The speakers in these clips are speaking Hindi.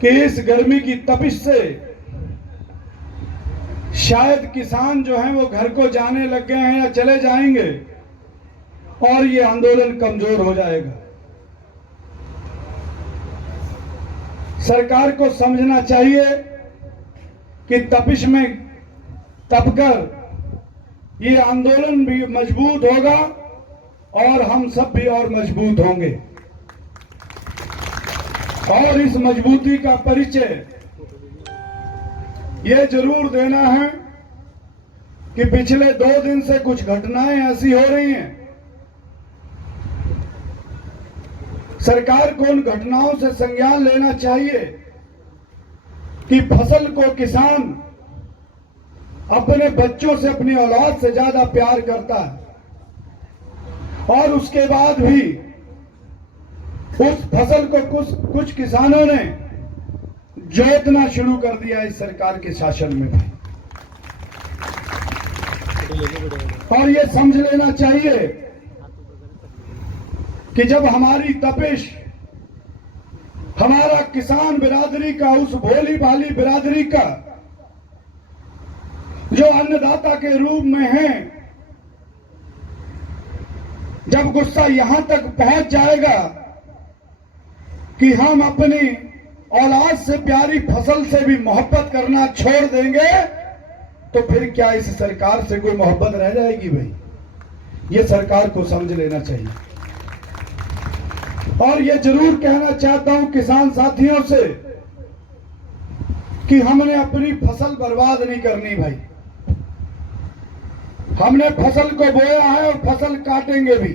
कि इस गर्मी की तपिश से शायद किसान जो हैं वो घर को जाने लग गए हैं या चले जाएंगे और ये आंदोलन कमजोर हो जाएगा। सरकार को समझना चाहिए कि तपिश में तपकर ये आंदोलन भी मजबूत होगा और हम सब भी और मजबूत होंगे। और इस मजबूती का परिचय ये जरूर देना है कि पिछले 2 दिन से कुछ घटनाएं ऐसी हो रही हैं, सरकार को उन घटनाओं से संज्ञान लेना चाहिए कि फसल को किसान अपने बच्चों से, अपनी औलाद से ज्यादा प्यार करता है और उसके बाद भी उस फसल को कुछ किसानों ने जोतना शुरू कर दिया इस सरकार के शासन में भी। और ये समझ लेना चाहिए कि जब हमारी तपिश हमारा किसान बिरादरी का, उस भोली भाली बिरादरी का जो अन्नदाता के रूप में है, जब गुस्सा यहां तक पहुंच जाएगा कि हम अपनी औलाद से प्यारी फसल से भी मोहब्बत करना छोड़ देंगे, तो फिर क्या इस सरकार से कोई मोहब्बत रह जाएगी भाई? ये सरकार को समझ लेना चाहिए। और ये जरूर कहना चाहता हूं किसान साथियों से कि हमने अपनी फसल बर्बाद नहीं करनी भाई। हमने फसल को बोया है और फसल काटेंगे भी,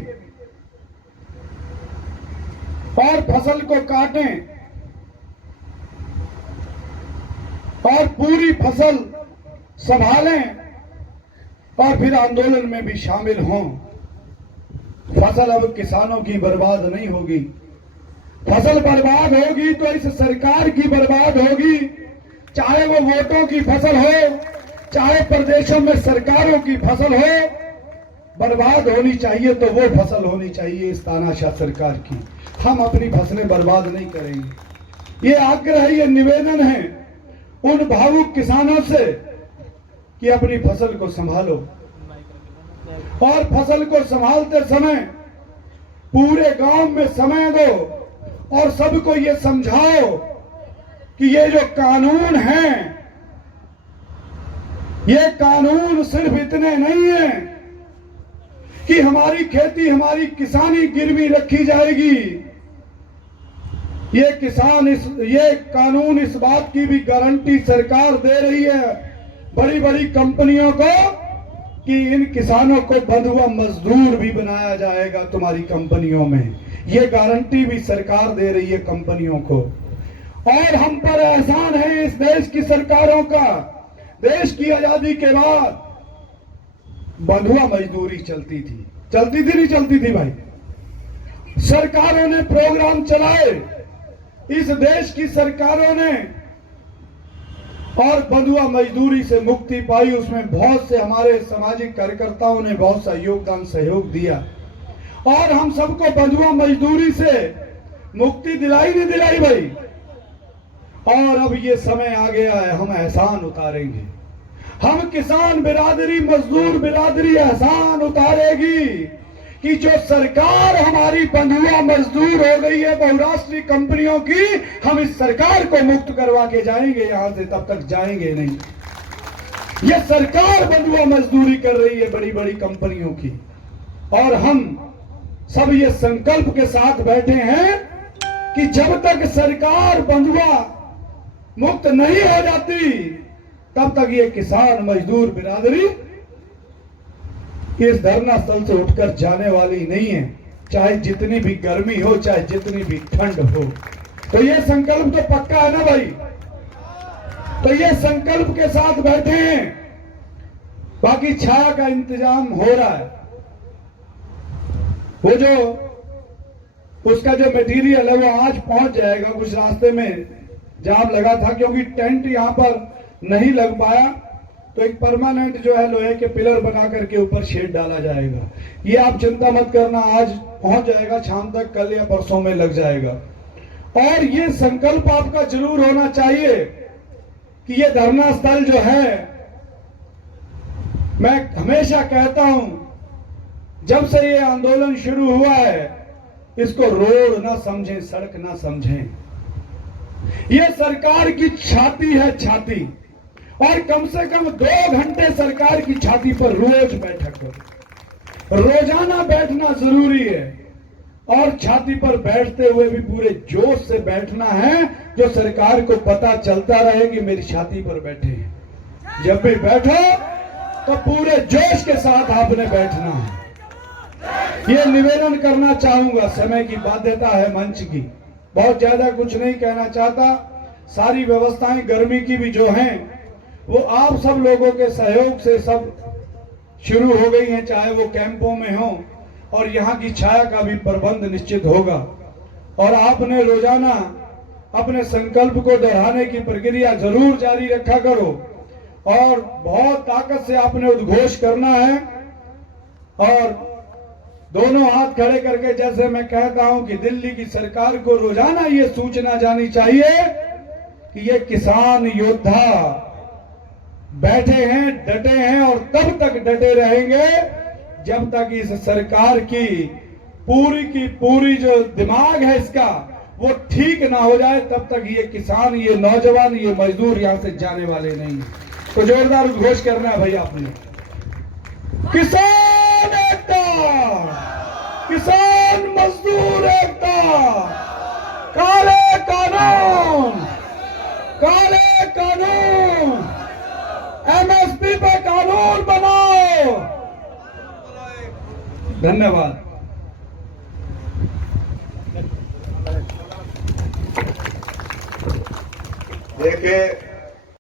और फसल को काटें और पूरी फसल संभालें और फिर आंदोलन में भी शामिल हों। फसल अब किसानों की बर्बाद नहीं होगी। फसल बर्बाद होगी तो इस सरकार की बर्बाद होगी, चाहे वो वोटों की फसल हो, चाहे प्रदेशों में सरकारों की फसल हो। बर्बाद होनी चाहिए तो वो फसल होनी चाहिए इस तानाशाह सरकार की। हम अपनी फसलें बर्बाद नहीं करेंगे। ये आग्रह है, ये निवेदन है उन भावुक किसानों से कि अपनी फसल को संभालो और फसल को संभालते समय पूरे गांव में समय दो और सबको ये समझाओ कि ये जो कानून है, ये कानून सिर्फ इतने नहीं है कि हमारी खेती, हमारी किसानी गिरवी रखी जाएगी। ये कानून इस बात की भी गारंटी सरकार दे रही है बड़ी बड़ी कंपनियों को कि इन किसानों को बंधुआ मजदूर भी बनाया जाएगा तुम्हारी कंपनियों में। ये गारंटी भी सरकार दे रही है कंपनियों को। और हम पर एहसान है इस देश की सरकारों का। देश की आजादी के बाद बंधुआ मजदूरी चलती थी नहीं चलती थी भाई? सरकारों ने प्रोग्राम चलाए, इस देश की सरकारों ने, और बंधुआ मजदूरी से मुक्ति पाई। उसमें बहुत से हमारे सामाजिक कार्यकर्ताओं ने बहुत सा योगदान, सहयोग दिया और हम सबको बंधुआ मजदूरी से मुक्ति दिलाई नहीं दिलाई भाई? और अब ये समय आ गया है, हम एहसान उतारेंगे। हम किसान बिरादरी, मजदूर बिरादरी एहसान उतारेगी कि जो सरकार हमारी बंधुआ मजदूर हो गई है बहुराष्ट्रीय कंपनियों की, हम इस सरकार को मुक्त करवा के जाएंगे यहां से, तब तक जाएंगे नहीं। ये सरकार बंधुआ मजदूरी कर रही है बड़ी बड़ी कंपनियों की, और हम सब ये संकल्प के साथ बैठे हैं कि जब तक सरकार बंधुआ मुक्त नहीं हो जाती तब तक ये किसान मजदूर बिरादरी इस धरना स्थल से उठकर जाने वाली नहीं है, चाहे जितनी भी गर्मी हो, चाहे जितनी भी ठंड हो। तो ये संकल्प तो पक्का है ना भाई? तो ये संकल्प के साथ बैठे हैं। बाकी छाया का इंतजाम हो रहा है। वो जो उसका जो मटेरियल है वो आज पहुंच जाएगा। कुछ रास्ते में जाम लगा था क्योंकि टेंट यहां पर नहीं लग पाया, तो एक परमानेंट जो है लोहे के पिलर बना करके ऊपर शेड डाला जाएगा। ये आप चिंता मत करना, आज पहुंच जाएगा, शाम तक, कल या परसों में लग जाएगा। और ये संकल्प आपका जरूर होना चाहिए कि ये धरना स्थल जो है, मैं हमेशा कहता हूं, जब से ये आंदोलन शुरू हुआ है, इसको रोड ना समझें, सड़क ना समझें। ये सरकार की छाती है, छाती। और कम से कम 2 घंटे सरकार की छाती पर रोज बैठक करो। रोजाना बैठना जरूरी है और छाती पर बैठते हुए भी पूरे जोश से बैठना है, जो सरकार को पता चलता रहे कि मेरी छाती पर बैठे हैं। जब भी बैठो तो पूरे जोश के साथ आपने बैठना है। ये निवेदन करना चाहूंगा, समय की बाध्यता है मंच की, बहुत ज्यादा कुछ नहीं कहना चाहता। सारी व्यवस्थाएं गर्मी की भी जो हैं वो आप सब लोगों के सहयोग से सब शुरू हो गई हैं, चाहे वो कैंपों में हो, और यहाँ की छाया का भी प्रबंध निश्चित होगा। और आपने रोजाना अपने संकल्प को दोहराने की प्रक्रिया जरूर जारी रखा करो और बहुत ताकत से आपने उद्घोष करना है। और दोनों हाथ खड़े करके, जैसे मैं कहता हूं कि दिल्ली की सरकार को रोजाना ये सूचना जानी चाहिए कि ये किसान योद्धा बैठे हैं, डटे हैं और तब तक डटे रहेंगे जब तक इस सरकार की पूरी जो दिमाग है इसका वो ठीक ना हो जाए, तब तक ये किसान, ये नौजवान, ये मजदूर यहां से जाने वाले नहीं है। तो जोरदार उद्घोष करना है भैया आपने। किसान एकता, किसान मजदूर एकता, काले कानून, काले कानून, एमएसपी पे कानून बनाओ। धन्यवाद। देखिए